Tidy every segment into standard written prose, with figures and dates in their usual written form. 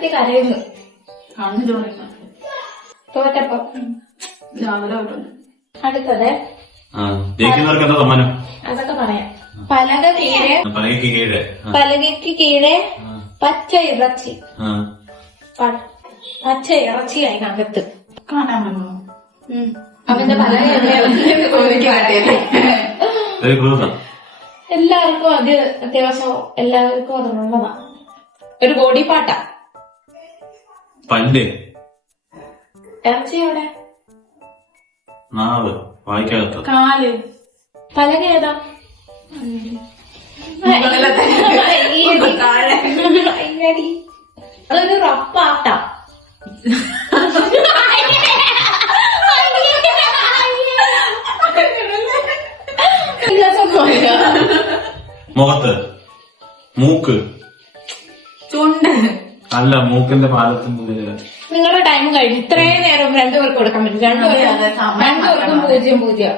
ഏട്ടത്തി കരയുന്നു. കണ്ണു ചോദിക്കാം തോറ്റപ്പോ. രാവിലെ അടുത്തത് ജയിക്കുന്നവർക്ക് എന്താ സമ്മാനം? അതൊക്കെ പറയാം. പലകയ്ക്ക് കീഴെ പച്ച ഇറച്ചി. പച്ച ഇറച്ചിയായി അകത്ത് കാണാൻ പറ്റുമോ? അവന്റെ പലക എല്ലാവർക്കും അത് അത്യാവശ്യം എല്ലാവർക്കും അതുള്ളതാ. ഒരു ബോഡി പാട്ടാ. പല്ല്, ഇറച്ചി എവിടെ? നാവ്, വായിക്കാത്ത കാല്, പലക ഏതാ? അതൊരു റപ്പാട്ടാ. മുഖത്ത്, മൂക്ക്, ചുണ്ട്. അല്ല മൂക്കിന്റെ പാലത്തിന്റെ. നിങ്ങളുടെ ടൈം കഴിഞ്ഞു. ഇത്രയും നേരം രണ്ടുപേർക്ക് കൊടുക്കാൻ പറ്റും. രണ്ടുപേർക്കും 0-0.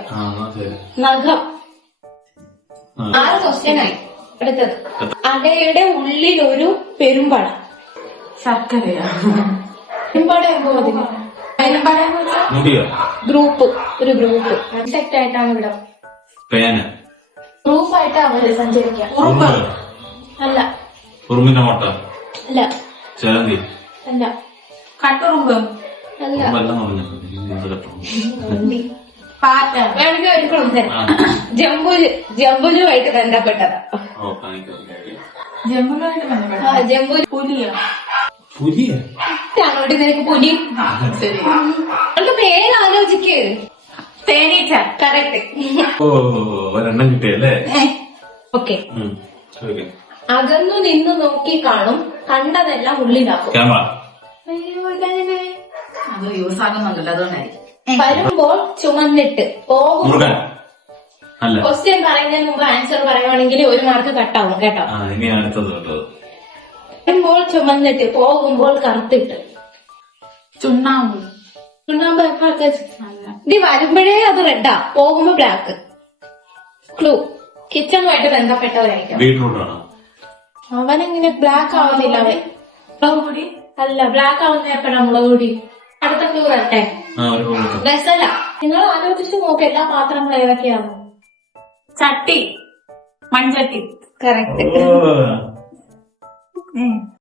നഖം. 6 ക്വസ്റ്റ്യനായി. അടുത്തത് അടയുടെ ഉള്ളിലൊരു പെരുമ്പട. ശർക്കരയാ? പെരുമ്പട ഗ്രൂപ്പ്. ഒരു ഗ്രൂപ്പ് സെറ്റ് ആയിട്ടാണ് ഇവിടെ. പേന, ഗ്രൂപ്പായിട്ടാണ് അവര് സഞ്ചരിക്കാം. അല്ല. ഉറുമിന്റെ മുട്ട. അല്ല. ചിലന്തി. അല്ല. കട്ടുറുമ്പ്. അല്ല. പാറ്റ. വേണമെങ്കിൽ ഒരു ക്ലോസ്. ജമ്പുലുമായിട്ട് ബന്ധപ്പെട്ടതാ. ജമ്പുലുമായിട്ട് ബന്ധപ്പെട്ട ജമ്പുലു. പുലിയോ? പുലിയ അങ്ങോട്ട് നിനക്ക് പുലി. ശരി. അവൾക്ക് പേര് ആലോചിക്ക്. തേനീച്ച. കറക്റ്റ്. ഒരെണ്ണം കിട്ടിയല്ലേ? ഓക്കെ. അകന്നു നിന്ന് നോക്കി കാണും, കണ്ടതെല്ലാം ഉള്ളിലാക്കും. ക്യാമറ. അയ്യോ ഇതങ്ങനെ. അത് യൂസ് ആകുന്നുണ്ടല്ലോ, അതുകൊണ്ടായിരിക്കും. വരുമ്പോൾ ചുമന്നിട്ട് പോകും. മുറുകൻ. അല്ല. ക്വസ്റ്റ്യൻ പറയുന്നതിന് മുമ്പ് ആൻസർ പറയുവാണെങ്കിൽ 1 മാർക്ക് കട്ടാവും കേട്ടോ. ഇനി അടുത്തത് കേട്ടത്. വരുമ്പോൾ ചുമന്നിട്ട് പോകുമ്പോൾ കറുത്തിട്ട്. ചുണ്ണാമ്പ്. ചുണ്ണാമ്പ് ഇത് വരുമ്പോഴേ അത് റെഡാ, പോകുമ്പോ ബ്ലാക്ക്. ക്ലൂ കിച്ചണുമായിട്ട് ബന്ധപ്പെട്ടവരായിരിക്കും. ബീട്രൂട്ടാണോ? അവനെങ്ങനെ ബ്ലാക്ക് ആവുന്നില്ല. അവൻ മുളക് പൊടി. അല്ല, ബ്ലാക്ക് ആവുന്ന എപ്പോഴാ മുളക് പൊടി. അടുത്ത ക്ലൂ വരട്ടെ. രസല്ല. നിങ്ങൾ ആലോചിച്ച് നോക്ക് എല്ലാ പാത്രങ്ങളും ഏതൊക്കെയാണ്. ചട്ടി, മൺചട്ടി. കറക്റ്റ്.